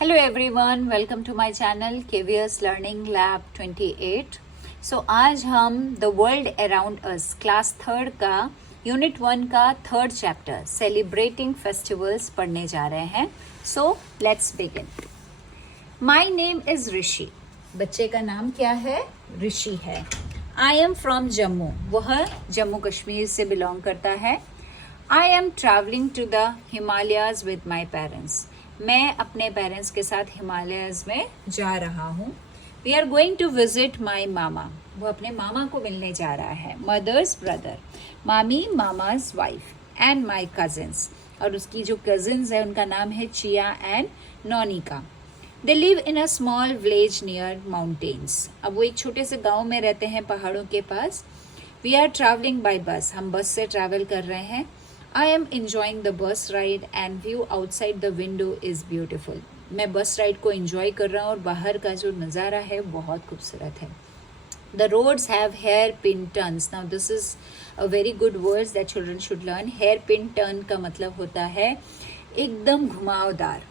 Hello everyone, welcome to my channel KVS learning lab 28। सो आज हम the world around us class third का unit 1 का third chapter celebrating festivals पढ़ने जा रहे हैं। So let's begin. My name is Rishi. बच्चे का नाम क्या है? ऋषि है। I am from Jammu. वह जम्मू कश्मीर से बिलोंग करता है। I am travelling to the Himalayas with my parents. मैं अपने पेरेंट्स के साथ हिमालयस में जा रहा हूँ। We are going to visit my mama. वो अपने मामा को मिलने जा रहा है। Mother's brother, mami mama's wife and my cousins. और उसकी जो कजिन्स है उनका नाम है Chia and Nonika. They live in a small village near mountains. अब वो एक छोटे से गांव में रहते हैं पहाड़ों के पास। We are travelling by bus. हम बस से ट्रैवल कर रहे हैं। I am enjoying the bus ride and view outside the window is beautiful. मैं बस राइड को एंजॉय कर रहा हूँ और बाहर का जो नज़ारा है बहुत खूबसूरत है। The roads have hairpin turns. Now this is a very good words that children should learn. Hairpin turn का मतलब होता है एकदम घुमावदार।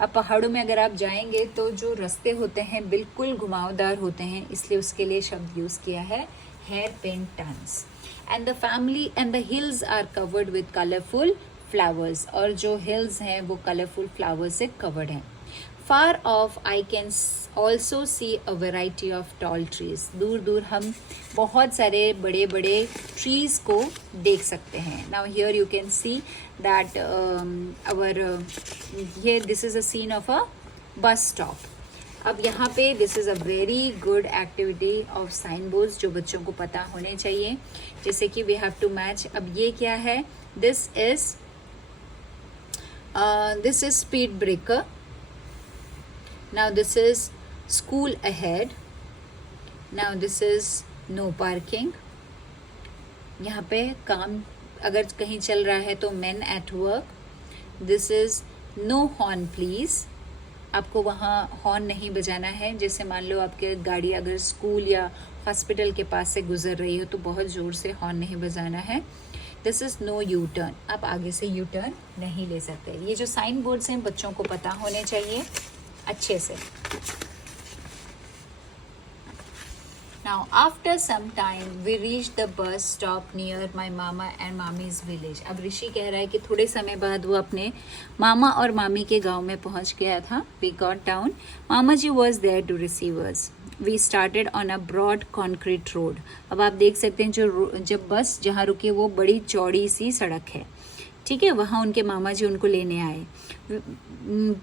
अब पहाड़ों में अगर आप जाएंगे तो जो रास्ते होते हैं बिल्कुल घुमावदार होते हैं, इसलिए उसके लिए शब्द यूज़ किया है hairpin turns. And the family and the hills are covered with colorful flowers. और जो hills हैं वो colorful flowers से covered हैं. Far off I can also see a variety of tall trees. दूर दूर हम बहुत सारे बड़े बड़े trees को देख सकते हैं. Now here you can see that here this is a scene of a bus stop. अब यहाँ पे this is a very good activity of sine boards जो बच्चों को पता होने चाहिए, जैसे कि वी हैव टू मैच। अब ये क्या है? This is speed breaker. Now this is school ahead. Now this is no parking. यहाँ पे काम अगर कहीं चल रहा है तो men at work. This is no horn please. आपको वहाँ हॉर्न नहीं बजाना है। जैसे मान लो आपके गाड़ी अगर स्कूल या हॉस्पिटल के पास से गुजर रही हो तो बहुत ज़ोर से हॉर्न नहीं बजाना है। This is no U turn. आप आगे से यू टर्न नहीं ले सकते। ये जो साइन बोर्ड्स हैं बच्चों को पता होने चाहिए अच्छे से। Now after some time we reached the bus stop near my mama and mami's village. अब ऋषि कह रहा है कि थोड़े समय बाद वो अपने मामा और मामी के गांव में पहुंच गया था। We got down. Mama ji was there to receive us. We started on a broad concrete road. अब आप देख सकते हैं जब बस जहाँ रुकी वो बड़ी चौड़ी सी सड़क है, ठीक है। वहाँ उनके मामा जी उनको लेने आए।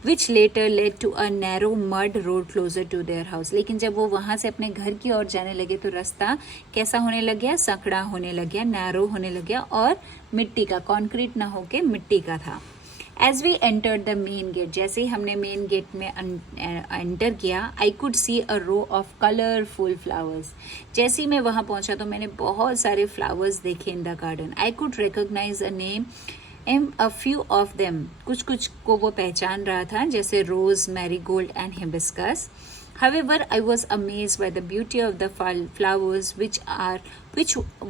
Which later led to a narrow mud road closer to their house. लेकिन जब वो वहाँ से अपने घर की ओर जाने लगे तो रास्ता कैसा होने लग गया? संकड़ा होने लग गया, नैरो होने लग गया और मिट्टी का, कॉन्क्रीट ना होके मिट्टी का था। As we entered the main gate, जैसे ही हमने मेन गेट में एंटर किया, I could see a row of colourful flowers. जैसे ही मैं वहाँ पहुँचा तो मैंने बहुत सारे फ्लावर्स देखे in the garden. I could recognise a name um a few of them. कुछ कुछ को वो पहचान रहा था, जैसे rose, marigold and hibiscus. However, I was amazed by the beauty of the flowers which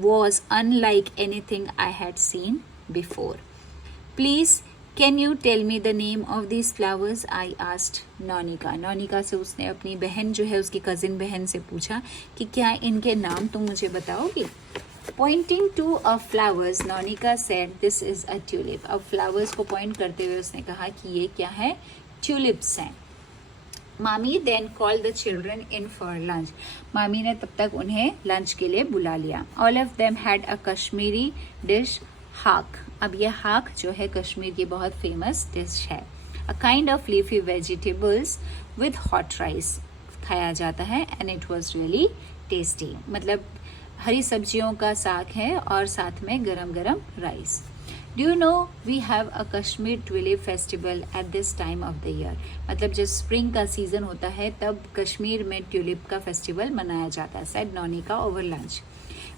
was unlike anything I had seen before. Please, can you tell me the name of these flowers? I asked Nonika. Nonika से उसने अपनी बहन जो है उसकी cousin बहन से पूछा कि क्या इनके नाम तुम मुझे बताओगी? Pointing to a flowers, Nonika said, "This is a tulip." अब flowers को point करते हुए उसने कहा कि ये क्या है? Tulips हैं। मामी then called the children in for lunch. मामी ने तब तक उन्हें लंच के लिए बुला लिया। All of them had a Kashmiri dish, हाक। अब ये हाक जो है कश्मीर की बहुत फेमस डिश है। A kind of leafy vegetables with hot rice खाया जाता है and it was really tasty. मतलब हरी सब्जियों का साग है और साथ में गरम गरम rice. Do you know we have a Kashmir tulip festival at this time of the year. मतलब जब स्प्रिंग का सीजन होता है तब कश्मीर में ट्यूलिप का फेस्टिवल मनाया जाता है, said Nonika over lunch.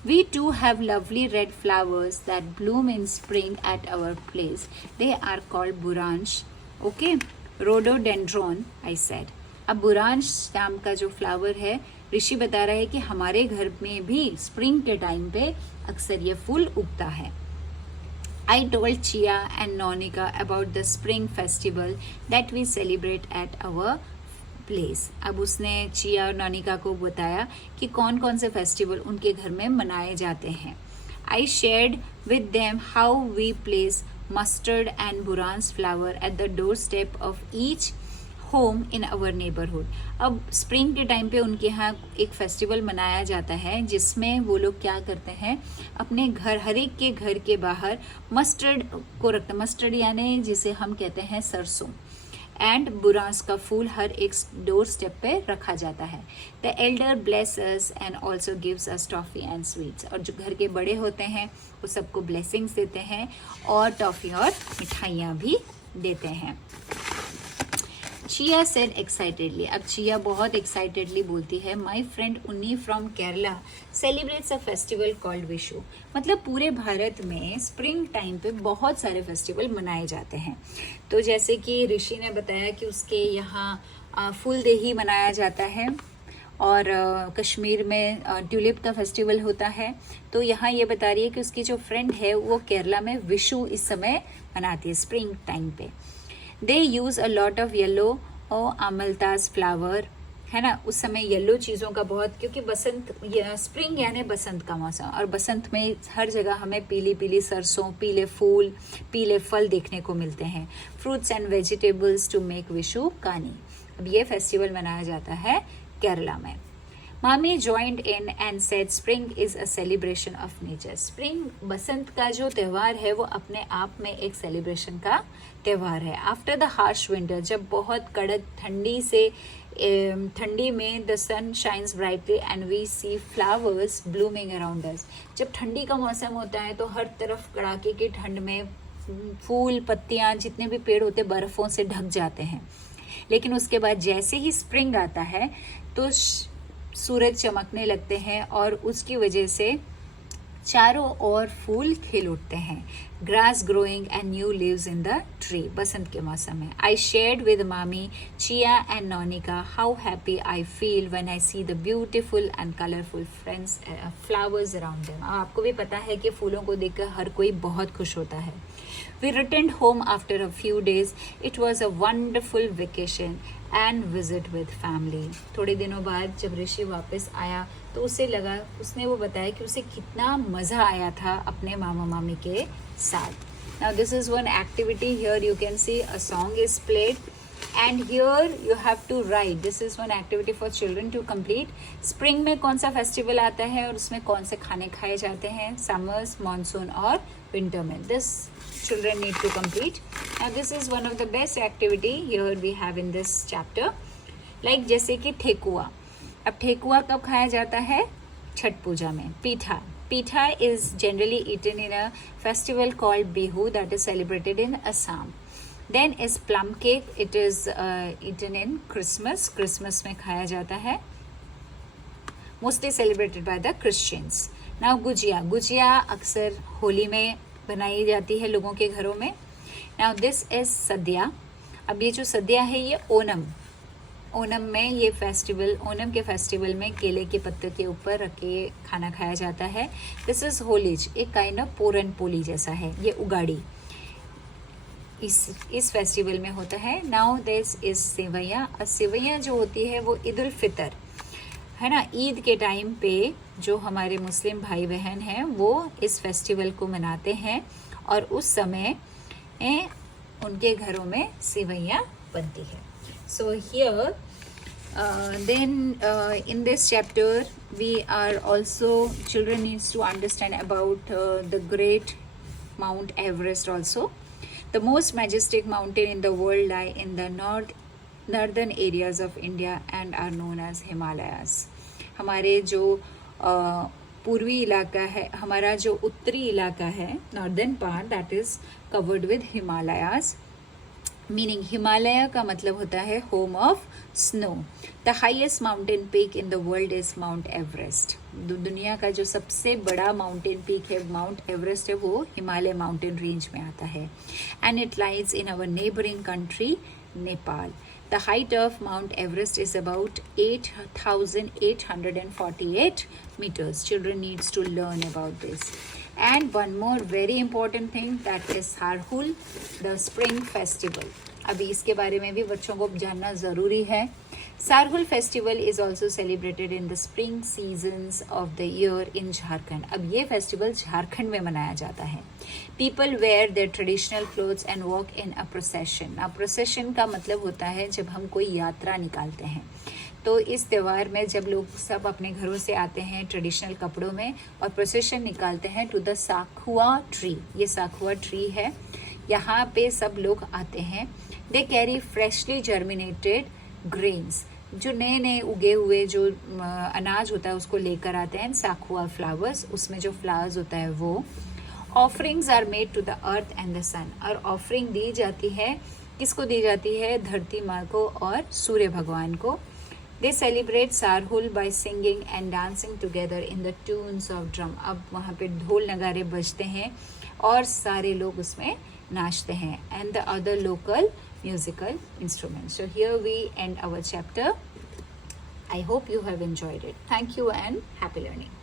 We too have lovely red flowers that bloom in spring at our place. They are called buransh, okay, rhododendron, I said. अब बुरांश नाम का जो फ्लावर है, ऋषि बता रहा है कि हमारे घर में भी स्प्रिंग के टाइम पे अक्सर ये फूल उगता है। I told Chia and Nonika about the spring festival that we celebrate at our place. अब उसने चिया और नोनिका को बताया कि कौन कौन से फेस्टिवल उनके घर में मनाए जाते हैं. I shared with them how we place mustard and burans flower at the doorstep of each home in our neighbourhood. अब स्प्रिंग के टाइम पे उनके यहाँ एक फेस्टिवल मनाया जाता है जिसमें वो लोग क्या करते हैं, अपने घर, हर एक के घर के बाहर मस्टर्ड को रखते हैं. मस्टर्ड यानी जिसे हम कहते हैं सरसों, एंड बुरांस का फूल हर एक डोर स्टेप पे रखा जाता है. The Elder bless us and also gives us toffee and sweets. और जो घर के बड़े होते हैं वो सबको ब्लेसिंग्स देते हैं और टॉफ़ी और मिठाइयाँ भी देते हैं. Chia said excitedly. अब चिया बहुत एक्साइटेडली बोलती है, माई फ्रेंड उन्नी from Kerala celebrates a festival called Vishu. मतलब पूरे भारत में स्प्रिंग टाइम पे बहुत सारे फेस्टिवल मनाए जाते हैं. तो जैसे कि ऋषि ने बताया कि उसके यहाँ फूलदेही मनाया जाता है और कश्मीर में ट्यूलिप का फेस्टिवल होता है. तो यहाँ ये बता रही है कि उसकी जो फ्रेंड है वो केरला में विशु इस समय मनाती है स्प्रिंग टाइम पे. They use a lot of yellow और अमलतास फ्लावर, है ना. उस समय येलो चीज़ों का बहुत, क्योंकि बसंत, स्प्रिंग यानी बसंत का मौसम, और बसंत में हर जगह हमें पीली पीली सरसों, पीले फूल, पीले फल देखने को मिलते हैं. Fruits and vegetables to make Vishu Kani. अब ये फेस्टिवल मनाया जाता है केरला में. Mami joined in and said spring is a celebration of nature. Spring, Basant का जो त्यौहार है वो अपने आप में एक सेलिब्रेशन का त्यौहार है. आफ्टर द हार्श विंटर, जब बहुत कड़क ठंडी में the sun shines brightly and we see flowers blooming around us. जब ठंडी का मौसम होता है तो हर तरफ कड़ाके की ठंड में फूल, पत्तियां, जितने भी पेड़ होते बर्फों से ढक जाते हैं. लेकिन उसके बाद जैसे ही स्प्रिंग आता है तो सूरज चमकने लगते हैं और उसकी वजह से चारों ओर फूल खिल उठते हैं. Grass growing and new leaves in the tree. बसंत के मौसम में. आई शेयर्ड विद मामी, Chia and Nonika how happy I feel when I see the beautiful and colourful flowers around them. आपको भी पता है कि फूलों को देखकर हर कोई बहुत खुश होता है. We returned home after a few days. It was a wonderful vacation and visit with family. थोड़े दिनों बाद जब ऋषि वापस आया तो उसने वो बताया कि उसे कितना मज़ा आया था अपने मामा मामी के साथ. Now this is one activity. Here you can see a song is played and here you have to write. This is one activity for children to complete. Spring में कौन सा फेस्टिवल आता है और उसमें कौन से खाने खाए जाते हैं, समर्स, मानसून और विंटर में. This children need to complete. Now this is one of the best activity here we have in this chapter. Like जैसे कि ठेकुआ. अब ठेकुआ कब खाया जाता है? छठ पूजा में. पीठा. Pita is generally eaten in a festival called Bihu that is celebrated in Assam. Then is plum cake. It is eaten in Christmas. Christmas में खाया जाता है. Mostly celebrated by the Christians. Now gujiya. Gujiya अक्सर होली में बनाई जाती है लोगों के घरों में. Now this is सद्या. अब ये जो सद्या है ये ओनम में ये फेस्टिवल, ओनम के फेस्टिवल में केले के पत्ते के ऊपर रख के खाना खाया जाता है. दिस इज होलीज, एक काइंड ऑफ पूरन पोली जैसा है. ये उगाड़ी इस फेस्टिवल में होता है. Now this is sewaiya. Sewaiya जो होती है वो ईद उल फितर है ना. ईद के टाइम पे जो हमारे मुस्लिम भाई बहन हैं वो इस फेस्टिवल को मनाते हैं और उस समय उनके घरों में सेवैया बनती है. So here then in this chapter we are also, children needs to understand about the great Mount Everest also. The most majestic mountain in the world lie in the northern areas of India and are known as Himalayas. हमारे जो पूर्वी इलाका है, हमारा जो उत्तरी इलाका है, northern part, that is covered with Himalayas. Meaning Himalaya का मतलब होता है home of snow. The highest mountain peak in the world is mount Everest. दुनिया का जो सबसे बड़ा माउंटेन पीक है, माउंट एवरेस्ट है, वो हिमालय माउंटेन रेंज में आता है. And it lies in our neighbouring country Nepal. The height of Mount Everest is about 8,848 meters. Children needs to learn about this. And one more very important thing, that is Sarhul, the spring festival. अभी इसके बारे में भी बच्चों को जानना ज़रूरी है. Sarhul festival is also celebrated in the spring seasons of the year in Jharkhand. अब ये फेस्टिवल झारखंड में मनाया जाता है. People wear their traditional clothes and walk in a procession. अब procession का मतलब होता है जब हम कोई यात्रा निकालते हैं. तो इस त्यौहार में जब लोग सब अपने घरों से आते हैं ट्रेडिशनल कपड़ों में और प्रोसेशन निकालते हैं टू द साखुआ ट्री. ये साखुआ ट्री है, यहाँ पे सब लोग आते हैं. They carry freshly germinated grains, जो नए नए उगे हुए जो अनाज होता है उसको लेकर आते हैं. साखुआ फ्लावर्स, उसमें जो फ्लावर्स होता है वो. Offerings are made to the earth and the sun. और ऑफरिंग दी जाती है, किसको दी जाती है? धरती माँ को और सूर्य भगवान को. They celebrate Sarhul by singing and dancing together in the tunes of drum. अब वहाँ पे ढोल नगारे बजते हैं और सारे लोग उसमें नाचते हैं. And the other local musical instruments. So here we end our chapter. I hope you have enjoyed it. Thank you and happy learning.